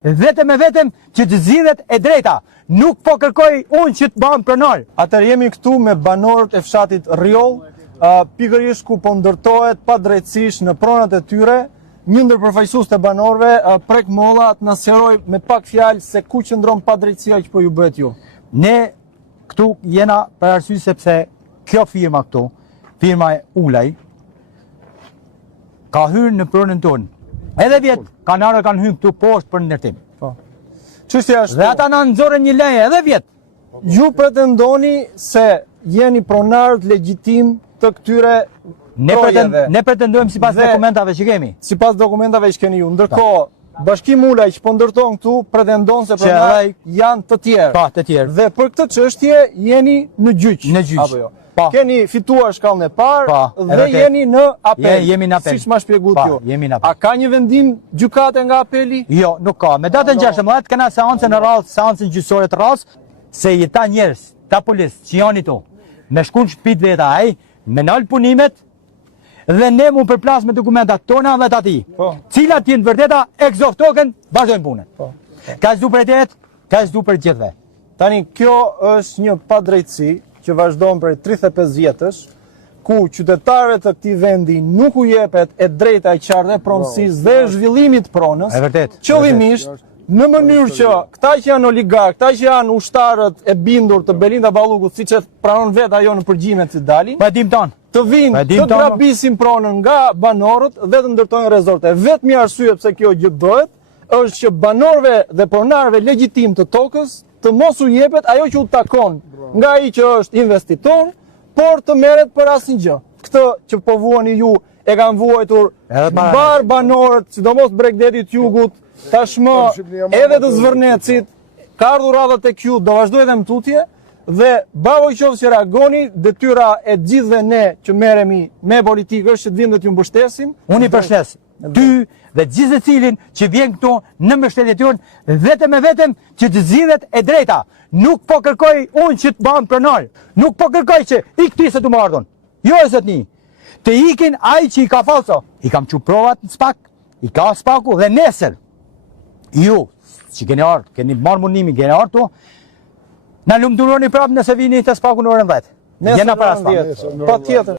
Vetëm e vetëm që të zgjidhet e drejta. Nuk po kërkoj unë që të bëhem pronar. Atëherë jemi këtu me banorët e fshatit Rjoll, pikërisht ku po ndërtohet padrejtësisht në pronat e tyre. Një ndër përfaqësues të banorëve prek molla të na sqaroj me pak fjalë se ku qëndron padrejtësia që po ju bëhet ju. Ne këtu jena për arsye sepse kjo firma këtu, firma e Ulaj, ka hyrë në pronën tonë. Edhe vjet kanarë kanë hyrë këtu poshtë për ndërtim. Po. Çështja është Dhe ata na nxorën një leje edhe vjet. Ju pretendoni se jeni pronarët legjitim të këtyre projeve. Ne pretendojmë sipas dokumentave që kemi. Sipas dokumentave që keni ju. Ndërkohë, Bashkimi Ulaj që po ndërton këtu pretendon se pronarët janë të tjerë. Pa, të tjerë. Dhe për këtë çështje jeni në gjyq. Në gjyq. Apo jo? Keni fituar shkallën e parë dhe vërtet. jeni në apel. Jemi në apel. Siç ma shpjeguat ju. Jemi në apel. A ka një vendim gjykate nga apeli? Jo, nuk ka. Me datën 16 kena seancën e radhës, seancën gjyqësore të radhës, se jeta njerëz, ta policë që janë këtu, me shkuën shtëpit veta ai, me nal punimet dhe ne mu përplas me dokumentat tona dhe të ati. Cilat jenë vërteta ex token, vazhdojmë punën. Ka s'du për jetë, ka s'du për gjithve. Tani, kjo është një padrejtësi që vazhdon për 35 vjetësh, ku qytetarëve të këtij vendi nuk u jepet e drejta e qartë e pronësisë dhe zhvillimit të pronës. E vërtet. Qëllimisht, në mënyrë që këta që janë oligarkë, këta që janë ushtarët e bindur të Belinda Ballukut, siç e pranon vetë ajo në përgjimet që dalin, Po e dim ton. të vinë të grabisin pronën nga banorët dhe të ndërtojnë rezorte. Vetmi arsye pse kjo gjë bëhet është që banorëve dhe pronarëve legjitim të tokës të mos u jepet ajo që u takon nga ai që është investitor, por të merret për asnjë gjë. Këtë që po vuani ju e kanë vuajtur mbar banorët, sidomos Bregdetit Jugut, tashmë edhe të Zvërnecit, ka ardhur radha tek ju, do vazhdoj edhe më tutje. Dhe bravo qoftë që reagoni, detyra e gjithëve ne që merremi me politikë është që të vinë dhe t'ju mbështesim. Unë i përshles ty dhe gjithë secilin që vjen këtu në mbështetjen tonë, vetëm e vetëm që të zgjidhet e drejta. Nuk po kërkoj unë që të bëhem pronar. Nuk po kërkoj që ik ti se të më ardhon. Jo e zotni. Të ikin ai që i ka falso. I kam çu provat në spak, i ka spaku dhe nesër. Ju që keni ardhur, keni marrë mundimin, keni ardhur tu, na lumturoni prapë nëse vini të spaku në orën 10. Nesër në orën 10. Patjetër.